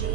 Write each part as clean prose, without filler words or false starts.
All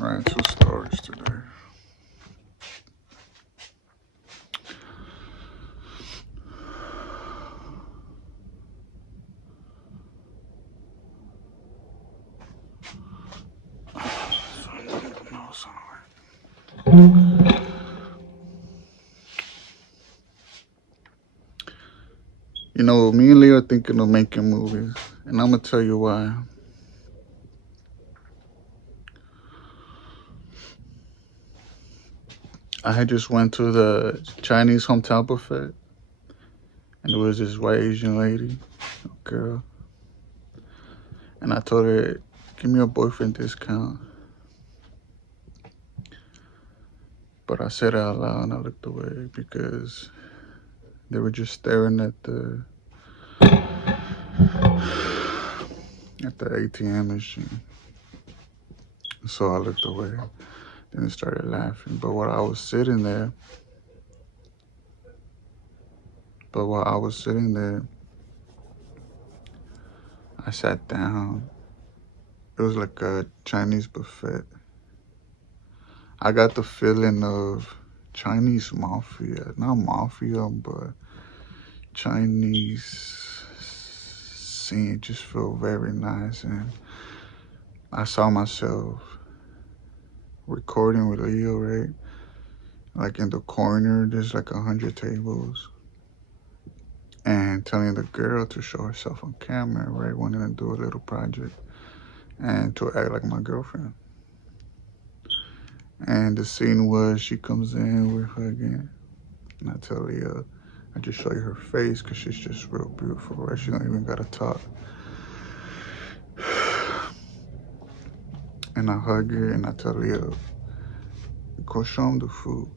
right, two stories today. You know, me and Leo are thinking of making movies, and I'm gonna tell you why. I had just went to the Chinese hometown buffet, and there was this white Asian lady, girl, and I told her, "Give me a boyfriend discount." But I said it out loud and I looked away because they were just staring at the ATM machine. So I looked away. Then they started laughing. But while I was sitting there, I sat down. It was like a Chinese buffet. I got the feeling of Chinese mafia. Not mafia, but Chinese scene. It just felt very nice. And I saw myself recording with Leo, right? Like in the corner, there's like 100 tables. And telling the girl to show herself on camera, right? Wanting to do a little project and to act like my girlfriend. And the scene was she comes in, we're hugging, and I tell Leah, I just show you her face because she's just real beautiful, right? She don't even gotta talk. And I hug her and I tell Leah, go show him the food.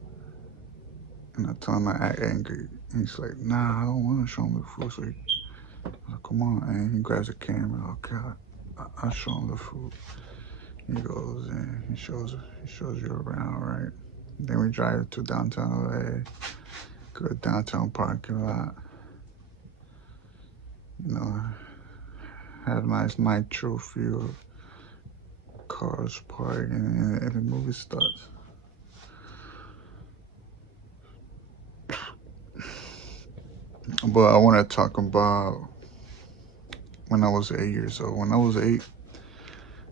And I tell him I act angry. And he's like, nah, I don't want to show him the food. So I'm like, come on. And he grabs a camera. Okay, I'll show him the food. He goes and he shows you around, right? Then we drive to downtown LA, go to downtown parking lot, you know, have a nice nitro feel, cars parking, and the movie starts. But I want to talk about when I was 8 years old. When I was 8,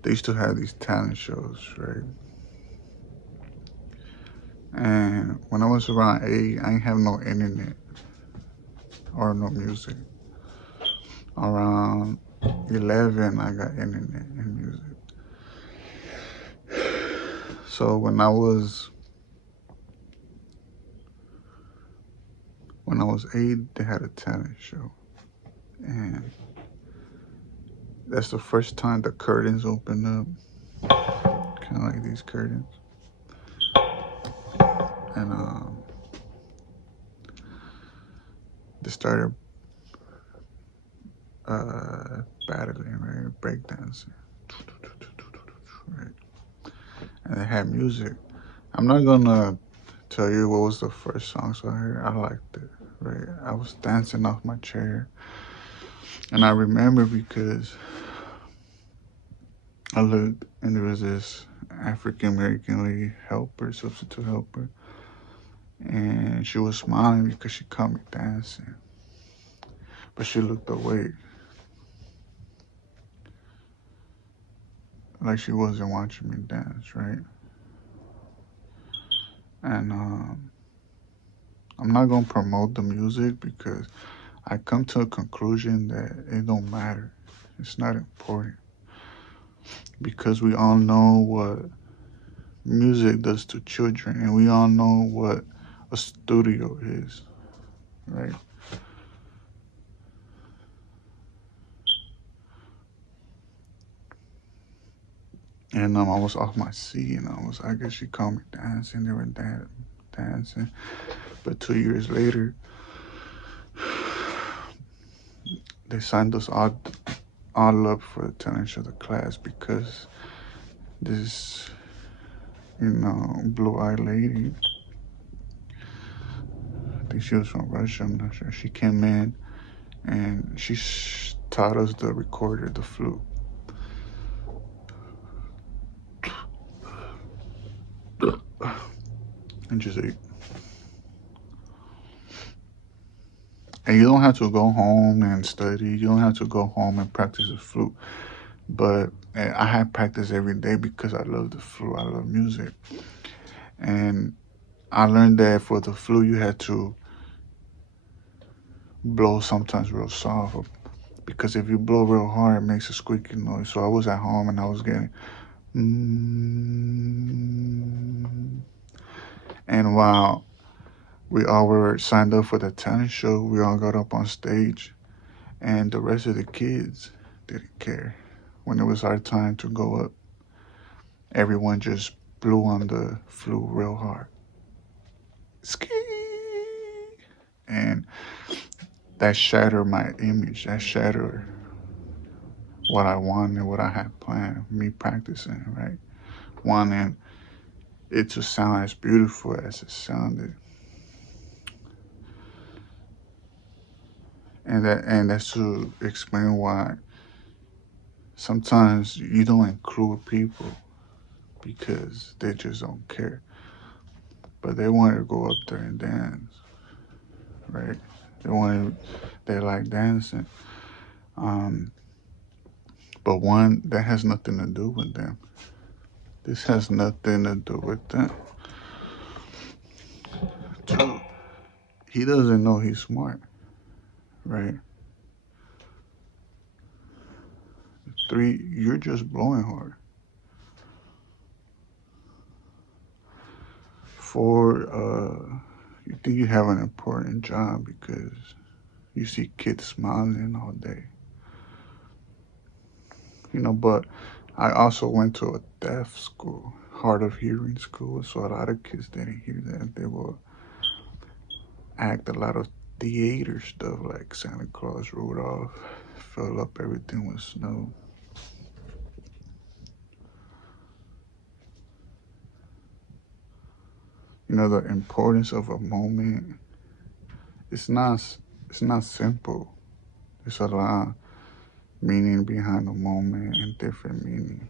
they used to have these talent shows, right? And when I was around 8, I didn't have no internet or no music. Around 11, I got internet and music. So when I was 8, they had a talent show, and that's the first time the curtains opened up, kind of like these curtains, and they started battling, right, breakdancing, right, and they had music. I'm not gonna tell you what was the first songs I heard. I liked it, right? I was dancing off my chair, and I remember because I looked and there was this African American lady helper, substitute helper, and she was smiling because she caught me dancing, but she looked away like she wasn't watching me dance, right? And I'm not gonna promote the music because I come to a conclusion that it don't matter. It's not important because we all know what music does to children, and we all know what a studio is, right? And I was off my seat, and I guess she called me dancing. They were dancing, but 2 years later, they signed us out. all up for the talent show, the class, because this, blue-eyed lady, I think she was from Russia, I'm not sure. She came in and she taught us the recorder, the flute. And just ate. And you don't have to go home and study. You don't have to go home and practice the flute. But I had practice every day because I love the flute. I love music. And I learned that for the flute, you had to blow sometimes real soft. Because if you blow real hard, it makes a squeaky noise. So I was at home and I was getting. Mm. And while we all were signed up for the talent show, we all got up on stage. And the rest of the kids didn't care. When it was our time to go up, everyone just blew on the flute real hard. Ski! And that shattered my image. That shattered what I wanted, what I had planned, me practicing, right? Wanting it to sound as beautiful as it sounded. And that's to explain why sometimes you don't include people because they just don't care. But they want to go up there and dance, right? They like dancing. Um, but one, that has nothing to do with them. This has nothing to do with them. Two, he doesn't know he's smart, right? Three, you're just blowing hard. Four, you think you have an important job because you see kids smiling all day. But I also went to a deaf school, hard of hearing school, so a lot of kids didn't hear that. They will act a lot of theater stuff like Santa Claus, Rudolph, fill up everything with snow. The importance of a moment. It's not. It's not simple. There's a lot of meaning behind the moment and different meanings.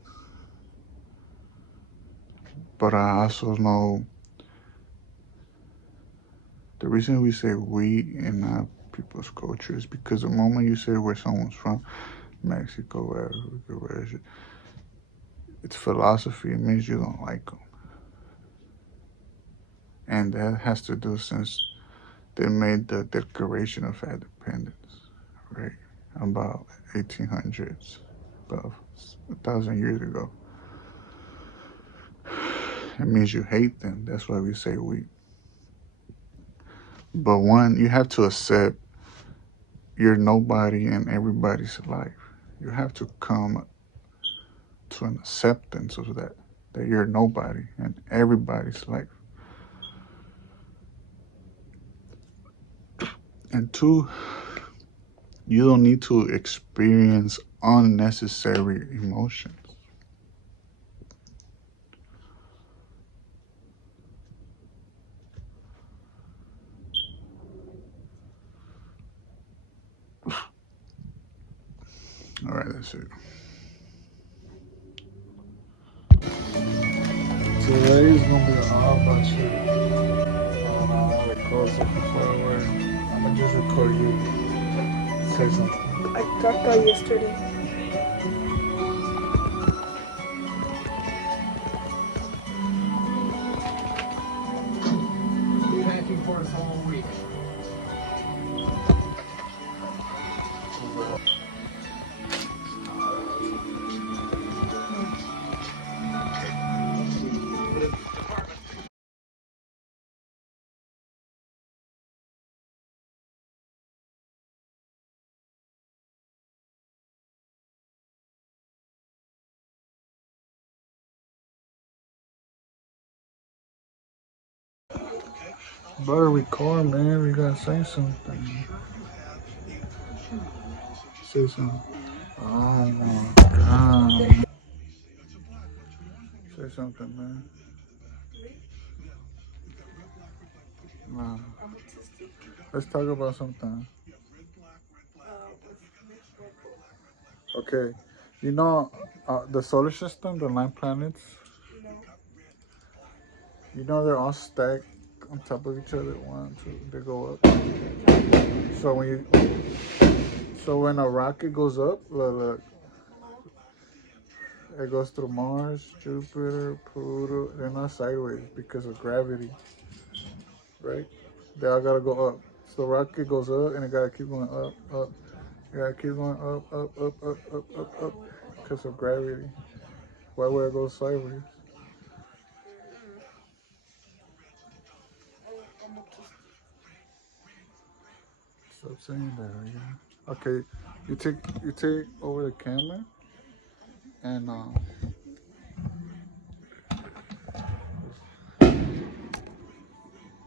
But I also know the reason we say we in not people's culture is because the moment you say where someone's from, Mexico, wherever, it's philosophy. It means you don't like them, and that has to do since they made the Declaration of Independence, right? About 1800s, about 1,000 years ago. It means you hate them. That's why we say we. But one, you have to accept you're nobody in everybody's life. You have to come to an acceptance of that you're nobody in everybody's life. And two, you don't need to experience unnecessary emotions. All right, that's it. Today is gonna be all about you. I'll record something forward. I'm gonna just record you. Say something. I caca yesterday. Be happy for the whole week. Better record, man. We gotta say something. Say something. Oh my god. Say something, man. Nah. I'm autistic. Let's talk about something. Okay. You know the solar system, the 9 planets, No. you know they're all stacked on top of each other. One, two, they go up. So when a rocket goes up, look, it goes through Mars, Jupiter, Pluto. They're not sideways because of gravity, right? They all gotta go up. So the rocket goes up and it gotta keep going up, up. You gotta keep going up, up, up, up, up, up, up, because of gravity. Why would it go sideways? I'm autistic. Stop saying that, yeah. Okay, you take over the camera and